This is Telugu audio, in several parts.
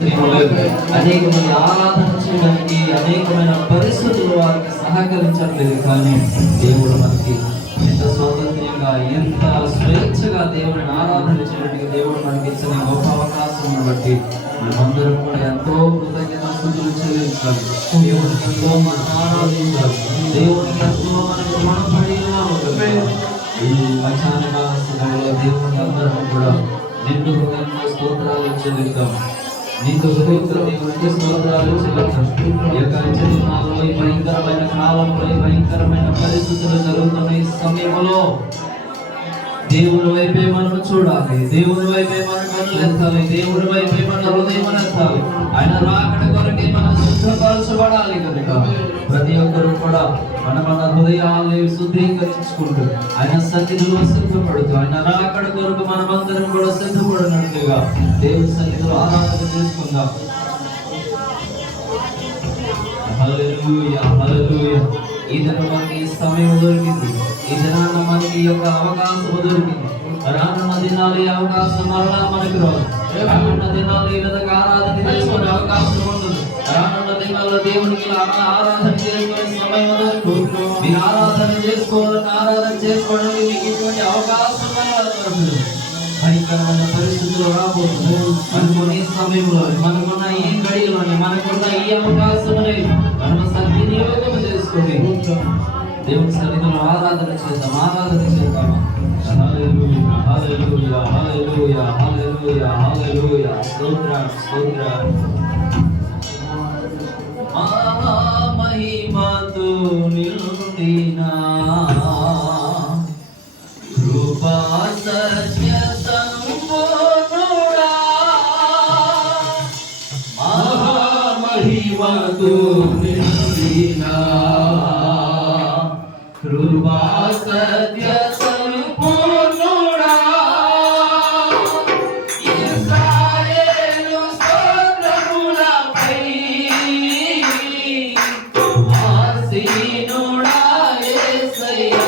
అనేకమంది ఆరాధన చేయడానికి అనేకమైన పరిస్థితులు వారికి సహకరించట్లేదు. కానీ దేవుడు మనకి ఎంత స్వాతంత్ర్యంగా ఎంత స్వేచ్ఛగా దేవుడిని ఆరాధన చేయడానికి దేవుడు మనకి ఇచ్చిన గొప్ప అవకాశం బట్టి మనమందరం కూడా ఎంతో కృతజ్ఞతలు చెల్లించాలి. దేవుడికి ఎంతో మనం ఆరాధించాలి. దేవుడికి ఎంతో మనం రుణపడి ఈ మధ్యాహ్న సమయంలో దేవుని అందరం కూడా నిండు హృదయంలో స్తోత్రాలు చెల్లిద్దాం. నీకు దేవునికి స్తోత్రాలు చెల్లిద్దాం. ఈ యొక్క దినాల్లో ఈ భయంకరమైన కాలంలో ఈ భయంకరమైన పరిస్థితులు జరుగుతున్న ఈ సమయంలో దేవుని వైపే మనం చూడాలి. దేవుని వైపే మనం కనులెత్తాలి. దేవుని వైపే మన హృదయం ఎత్తాలి. ఆయన రాకడ కొరకే మనం శుద్ధపరచబడాలి. కనుక ప్రతి ఒక్కరు కూడా మన హృదయాన్ని శుద్ధీకరించుకుంటూ ఆయన సన్నిధిలో సిద్ధపడుతూ ఆయన రాకడ కొరకు మనమందరం కూడా సిద్ధపడినట్టుగా దేవుని సన్నిధిలో ఆరాధన చేసుకుందాం. హల్లెలూయా, హల్లెలూయా. ఈ దినం మనకి సమయం దొరికింది. ఈ దినాన మనకి ఈ యొక్క అవకాశం దొరికింది. రానున్న దినాలు ఈ అవకాశం మరలా మనకు రాదు. రానున్న దినాలు ఈ విధంగా ఆరాధన చేసుకునే అవకాశం ఉండదు. రానున్న దినాల్లో దేవునికి ఆరాధన చేసుకునే సమయం దొరుకుతుంది. మీరు ఆరాధన చేసుకోవాలని ఆరాధన చేసుకోవడానికి మీకు ఇటువంటి అవకాశం దొరకదు. భయంకరమైన పరిస్థితులు రాబోతుంది. మనకున్న ఈ సమయంలో మనకున్న ఈ గడిలోని మనకున్న ఈ అవకాశముని మనం సద్వినియోగం చేసుకొని దేవుని సన్నిధిలో ఆరాధన చేద్దాం. ఆరాధన చేద్దాం. హల్లెలూయా, హల్లెలూయా, హల్లెలూయా, హల్లెలూయా, హల్లెలూయా. స్తోత్రం, స్తోత్రం. మహిమతో నిండిన కృపా సత్య సంపూర్ణుడా, మహామహిమతో నిండిన కృపా సత్య సంపూర్ణుడా, ఇశ్రాయేలు స్తోత్రములపై ఆసీనుడా యేసయ్యా,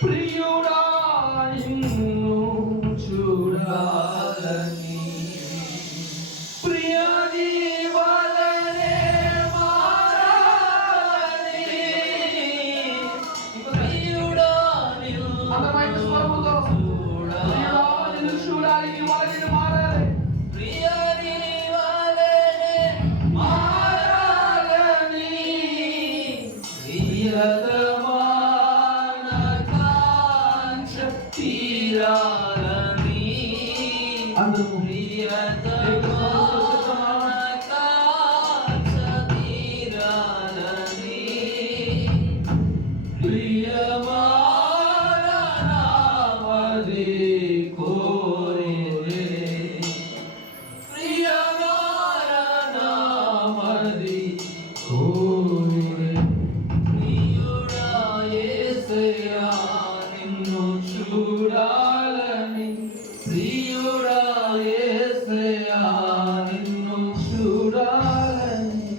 ప్రియుడా నిన్ను చూడాలని ప్రియ జీవననే మారాలని ప్రియుడా నిన్ను చూడాలి ప్రియ జీవననే మారాలని ప్రియతమా తీరాలని అందరూ తీరాలని ప్రియమానమది కోరే ప్రియమానమది కోరే ప్రియుడా యేసయ్యా నిన్ను చూడాలని ప్రియుడా యేసయ్యా నిన్ను చూడాలని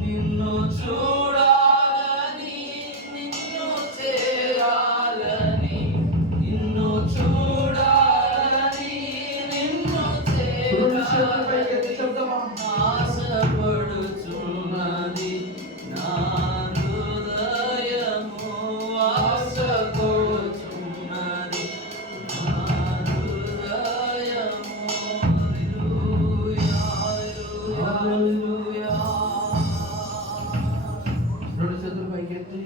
నిన్ను చూడాలని నిన్ను చేరాలని నిన్ను చూడాలని నిన్ను చేరాలని ఆశపడుచున్నది నా హృదయము ఆశపడుచున్నది నా హృదయము హల్లెలూయా హల్లెలూయా రెండు చేతులు పైకెత్తి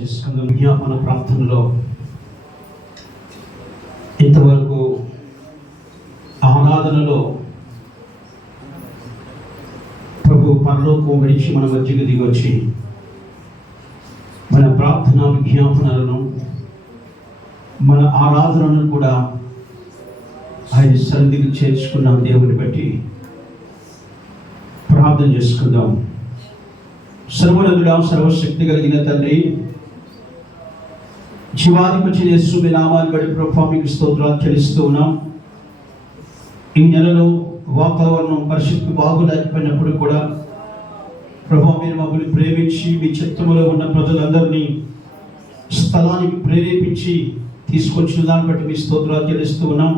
చేసుకుందాం. విజ్ఞాపన ప్రార్థనలో ఇంతవరకు ఆరాధనలో ప్రభు పరలోకం విడిచి మన మధ్యకు దిగొచ్చి మన ప్రార్థన విజ్ఞాపనలను మన ఆరాధనను కూడా ఆయన సన్నిధికి చేర్చుకున్నాం. దేవుని బట్టి ప్రార్థన చేసుకుందాం. సర్వనదుడా సర్వశక్తి కలిగిన తండ్రి, జీవాధిపతి యేసు మీ నామాన్ని బట్టి ప్రభు మీకు స్తోత్రాలు చెల్లిస్తూ ఉన్నాం. ఈ నెలలో వాతావరణం పరిస్థితి బాగులేకపోయినప్పుడు కూడా ప్రభు మీరు మమ్మల్ని ప్రేమించి మీ చిత్తములో ఉన్న ప్రజలందరినీ స్థలానికి ప్రేరేపించి తీసుకొచ్చిన దాన్ని బట్టి మీ స్తోత్రాలు చెల్లిస్తూ ఉన్నాం.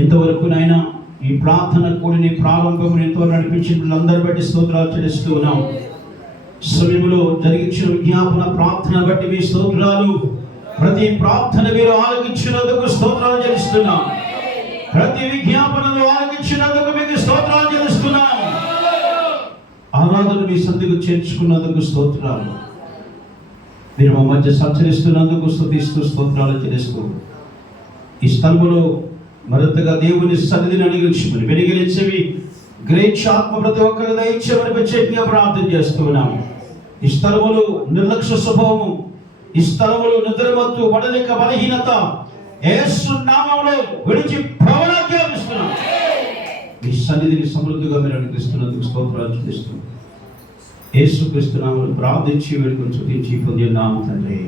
ఇంతవరకు నాయన ఈ ప్రార్థన కూడిని ప్రారంభం ఎంతవరకు నడిపించిన అందరి బట్టి స్తోత్రాలు చెల్లిస్తూ ఉన్నాం. సమయంలో జరిగించిన విజ్ఞాపన ప్రార్థన బట్టి మీ స్తోత్రాలు. ప్రతి ప్రార్థన మీరు ఆలకించినందుకు స్తోత్రాలు చెల్లిస్తున్నాం. ప్రతి విజ్ఞాపనను ఆలకించినందుకు మీకు స్తోత్రాలు చెల్లిస్తున్నాం. ఆరాధన మీ సంధికి చేర్చుకున్నందుకు స్తోత్రాలు. మీరు మా మధ్య సంచరిస్తున్నందుకు స్తుతిస్తూ స్తోత్రాలు చెల్లిస్తూ ఈ స్థలములో మరింతగా దేవుని సన్నిధిని అనుగ్రహించమని వెలిగించేవి గ్రహించాత్మ ప్రతి ఒక్కరు దయచేయమని ప్రత్యేకంగా ప్రార్థన చేస్తున్నాము. ఈ స్థలములు నిర్లక్ష్య స్వభావము, ఈ స్థలములు నిద్రమత్తు, వడలిక, బలహీనత, యేసు నామములో విడిచి ప్రవణాజ్ఞాపిస్తున్నాం. మీ సన్నిధిని సమృద్ధిగా మీరు అనుగ్రహిస్తున్నందుకు స్తోత్రాలు చెల్లిస్తున్నాం. యేసుక్రీస్తు నామములో ప్రార్థించి వేడుకొని స్తుతించి పొందినాము తండ్రి.